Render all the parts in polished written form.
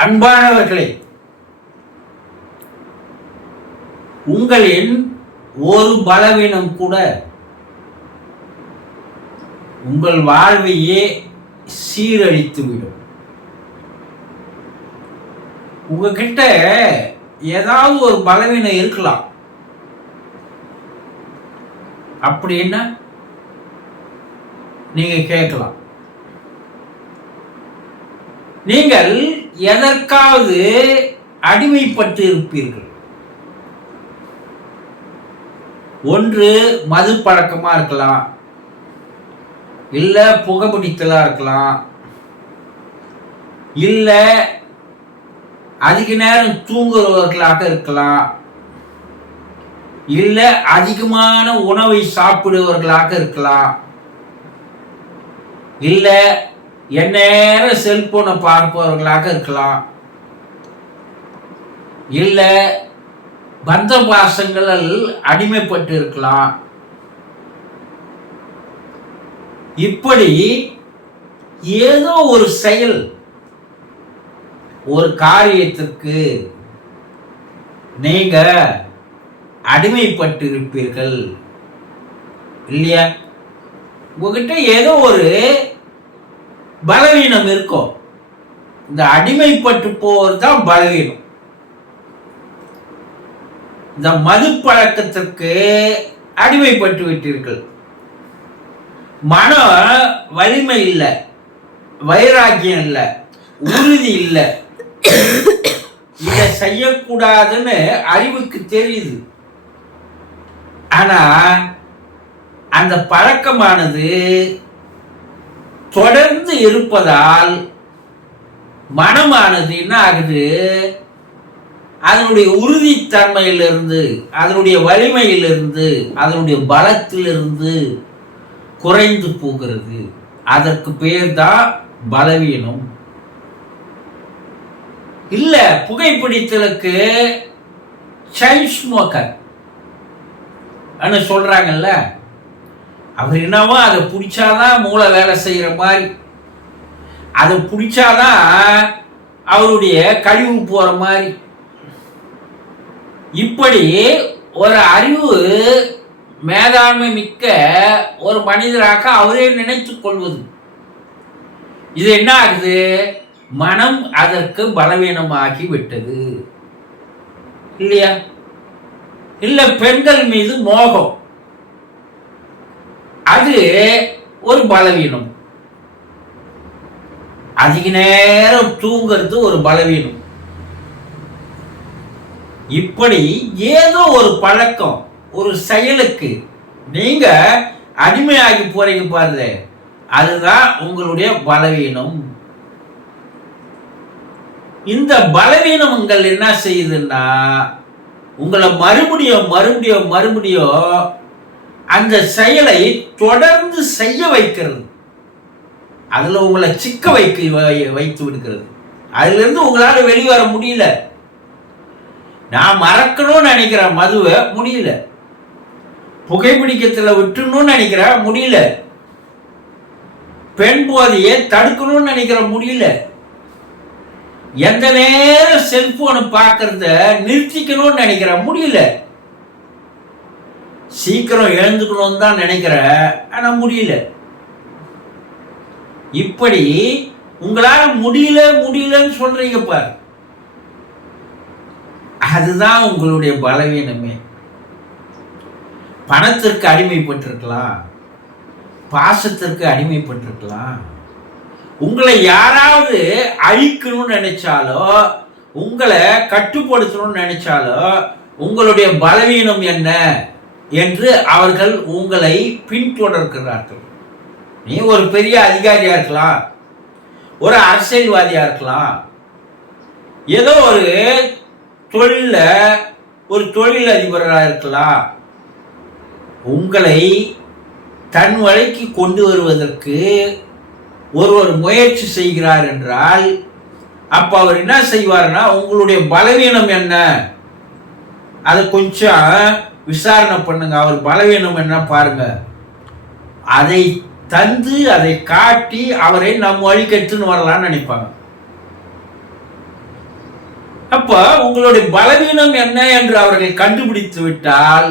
அன்பானவர்களே, உங்களின் ஒரு பலவீனம் கூட உங்கள் வாழ்வையே சீரழித்துவிடும். உங்ககிட்ட ஏதாவது ஒரு பலவீனம் இருக்கலாம். அப்படின்னா நீங்க கேட்கலாம், நீங்கள் எதற்காவது அடிமைப்பட்டு இருப்பீர்கள். ஒன்று மது பழக்கமா இருக்கலாம், இல்ல புகைப்பிடித்தலா இருக்கலாம், இல்ல அதிக நேரம் தூங்குறவர்களாக இருக்கலாம், இல்ல அதிகமான உணவை சாப்பிடுவர்களாக இருக்கலாம், இல்ல எந்நேரம் செல்போனை பார்ப்பவர்களாக இருக்கலாம், இல்ல பந்த பாசங்களில் அடிமைப்பட்டு இருக்கலாம். இப்படி ஏதோ ஒரு செயல், ஒரு காரியத்திற்கு நீங்க அடிமைப்பட்டு இருப்பீர்கள் இல்லையா? உங்ககிட்ட ஏதோ ஒரு பலவீனம் இருக்கும். இந்த அடிமைப்பட்டு போவது தான் பலவீனம். இந்த மது பழக்கத்திற்கு அடிமைப்பட்டு விட்டீர்கள். மன வலிமை இல்லை, வைராக்கியம் இல்லை, உறுதி இல்லை. இதை செய்யக்கூடாதுன்னு அறிவுக்கு தெரியுது. ஆனா அந்த பழக்கமானது தொடர்ந்து இருப்பதால் மனமானது என்ன ஆகுது? அதனுடைய உறுதித்தன்மையிலிருந்து, அதனுடைய வலிமையிலிருந்து, அதனுடைய பலத்திலிருந்து குறைந்து போகிறது. அதற்கு பேர் தான் பலவீனம். இல்ல புகைப்பிடித்தலுக்கு செயின் ஸ்மோக்கர் சொல்றாங்கல்ல, அவர் என்னவோ அதை பிடிச்சாதான் மூளை வேலை செய்யற மாதிரி, அதை பிடிச்சாதான் அவருடைய கழிவு போற மாதிரி. இப்படி ஒரு அறிவு மேலாண்மை மிக்க ஒரு மனிதராக அவரே நினைத்துக் கொள்வது. இது என்ன ஆகுது? மனம் அதற்கு பலவீனமாகி விட்டது இல்லையா? இல்ல பெண்கள் மீது மோகம், அது ஒரு பலவீனம். அதிக நேரம் தூங்குறது ஒரு பலவீனம். இப்படி ஏதோ ஒரு பழக்கம், ஒரு செயலுக்கு நீங்க அடிமையாகி போறீங்க பாருங்க, அதுதான் உங்களுடைய பலவீனம். இந்த பலவீனங்கள் என்ன செய்யுதுன்னா உங்களை மறுபடியும் மறுபடியும் மறுபடியும் அந்த செயலை தொடர்ந்து செய்ய வைக்கிறது. அதுல உங்களை சிக்க வைத்து விடுகிறது. அதுல இருந்து உங்களால வெளிவர முடியல. நான் மறக்கணும்னு நினைக்கிற மதுவை முடியல, புகைப்பிடிக்கத்துல விட்டுணும்னு நினைக்கிற முடியல, பெண் போதையை தடுக்கணும்னு நினைக்கிற முடியல, எந்த நேரம் செல்போனை பார்க்கறத நிறுத்திக்கணும்னு நினைக்கிற முடியல, சீக்கிரம் எழுந்துக்கணும்னு தான் நினைக்கிற, ஆனா முடியல. இப்படி உங்களால முடியல முடியலன்னு சொல்றீங்க பாரு, அதுதான் உங்களுடைய பலவீனமே. பணத்திற்கு அடிமைப்பட்டிருக்கலாம், பாசத்திற்கு அடிமைப்பட்டிருக்கலாம். உங்களை யாராவது அழிக்கணும்னு நினைச்சாலோ, உங்களை கட்டுப்படுத்தணும்னு நினைச்சாலோ, உங்களுடைய பலவீனம் என்ன என்று அவர்கள் உங்களை பின்தொடர்கிறார்கள். நீ ஒரு பெரிய அதிகாரியா இருக்கலாம், ஒரு அரசியல்வாதியா இருக்கலாம், ஏதோ ஒரு தொழில ஒரு தொழில் அதிபராக இருக்கலாம். உங்களை தன் வழிக்கு கொண்டு வருவதற்கு ஒருவர் முயற்சி செய்கிறார் என்றால், அப்ப அவர் என்ன செய்வார்னா, உங்களுடைய பலவீனம் என்ன அதை கொஞ்சம் விசாரணை பண்ணுங்க. அவர் பலவீனம் என்ன பாருங்க, அதை தந்து அதை காட்டி அவரை நம் வழிக்கு எடுத்துன்னு வரலான்னு நினைப்பாங்க. அப்ப உங்களுடைய பலவீனம் என்ன என்று அவர்கள் கண்டுபிடித்து விட்டால்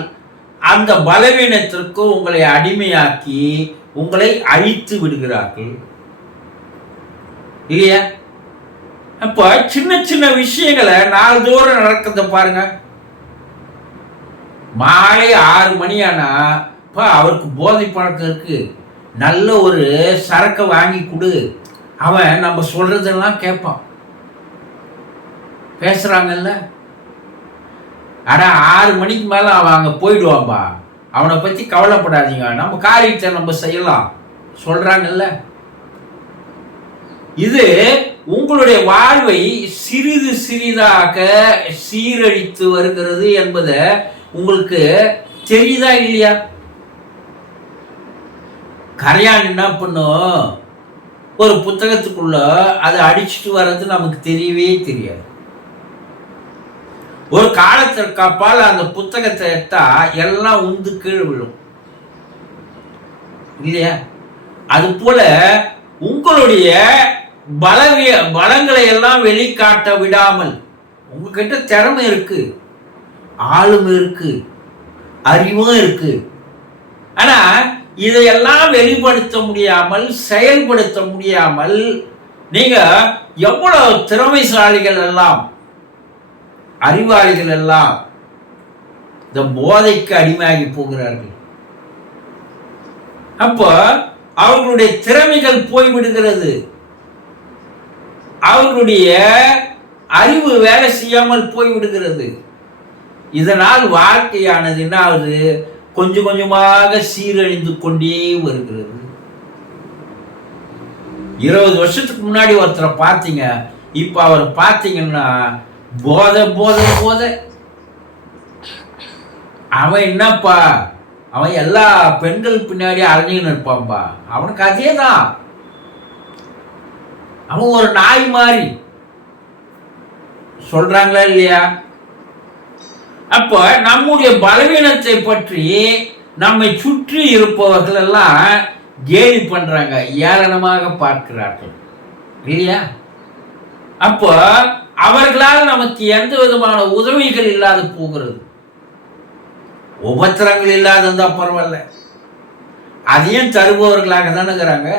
அந்த பலவீனத்திற்கு உங்களை அடிமையாக்கி உங்களை அழித்து விடுகிறார்கள் இல்லையா? அப்ப சின்ன சின்ன விஷயங்களை நாள்தோறும் நடக்கிறத பாருங்க. மாலை 6 மணி ஆனா அவருக்கு போதை பழக்கம் இருக்கு, நல்ல ஒரு சரக்கை வாங்கி கொடு, அவன் நம்ம சொல்றதெல்லாம் கேட்பான். பேசுறாங்கல்ல, ஆனா 6 மணிக்கு மேல அவன் அங்க போயிடுவான்பா, அவனை பத்தி கவலைப்படாதீங்க, நம்ம காரியத்தை நம்ம செய்யலாம் சொல்றாங்கல்ல. இது உங்களுடைய வாழ்வை சிறிது சிறிதாக சீரழித்து வருகிறது என்பதை உங்களுக்கு தெரியுதா இல்லையா? கரையான் என்ன பண்ணும், ஒரு புத்தகத்துக்குள்ள அதை அடிச்சுட்டு வர்றது நமக்கு தெரியவே தெரியாது. ஒரு காலத்திற்கு அப்பால் அந்த புத்தகத்தை எடுத்தா எல்லாம் உந்து கீழே விழும் இல்லையா? அது போல உங்களுடைய பலங்களை எல்லாம் வெளிக்காட்ட விடாமல், உங்ககிட்ட திறமை இருக்கு, ஆளுமை இருக்கு, அறிவும் இருக்கு, ஆனா இதையெல்லாம் வெளிப்படுத்த முடியாமல் செயல்படுத்த முடியாமல் நீங்க எவ்வளவு திறமைசாலிகள் எல்லாம் அறிவாளிகள் எல்லாம் இந்த போதைக்கு அடிமையாகி போகிறார்கள். அப்போ அவர்களுடைய திறமைகள் போய்விடுகிறது, அவர்களுடைய அறிவு வேலை செய்யாமல் போய்விடுகிறது. இதனால் வாழ்க்கையானது என்ன ஆகுது, கொஞ்சம் கொஞ்சமாக சீரழிந்து கொண்டே வருகிறது. 20 வருஷத்துக்கு முன்னாடி ஒருத்தரை பார்த்தீங்க, இப்ப அவர் பார்த்தீங்கன்னா போதை போதை போதை. அவன் என்னப்பா, அவன் எல்லா பெண்கள் பின்னாடி அலைஞ்சுன்னு இருப்பான்பா, அவனுக்கு அதே தான், அவன் ஒரு நாய் மாதிரி சொல்றாங்களா இல்லையா? அப்ப நம்முடைய பலவீனத்தை பற்றி நம்மை சுற்றி இருப்பவர்கள் எல்லாம் கேலி பண்றாங்க, ஏளனமாக பார்க்கிறார்கள் இல்லையா? அப்போ அவர்களால் நமக்கு எந்த விதமான உதவிகள் இல்லாது போகிறது. உபத்திரங்கள் இல்லாத இருந்தா பரவாயில்ல, அதையும் தருபவர்களாக தானே இருக்கிறாங்க.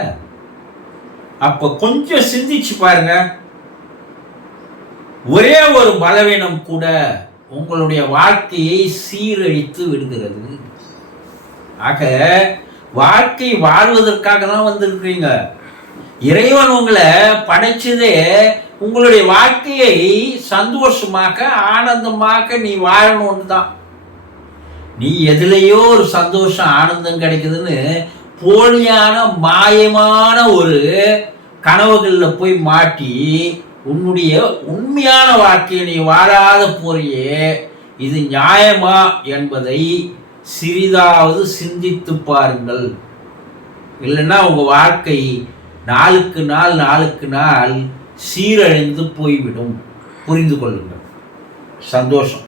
அப்ப கொஞ்சம் சிந்திச்சு பாருங்க, ஒரே ஒரு பலவீனம் கூட உங்களுடைய வாழ்க்கையை சீரழித்து விடுகிறது. ஆக வாழ்க்கை வாழ்வதற்காக தான் வந்திருக்கிறீங்க. இறைவன் உங்களை படைச்சதே உங்களுடைய வாழ்க்கையை சந்தோஷமாக ஆனந்தமாக நீ வாழணும்னு தான். நீ எதுலையோ ஒரு சந்தோஷம் ஆனந்தம் கிடைக்குதுன்னு போலியான மாயமான ஒரு கனவுகள்ல போய் மாட்டி உன்னுடைய உண்மையான வாழ்க்கையை நீ வாழாத போறியே, இது நியாயமா என்பதை சிறிதாவது சிந்தித்து பாருங்கள். இல்லைன்னா உங்க வாழ்க்கை நாளுக்கு நாள் சீரழிந்து போய்விடும். புரிந்து கொள்ளுங்கள். சந்தோஷம்.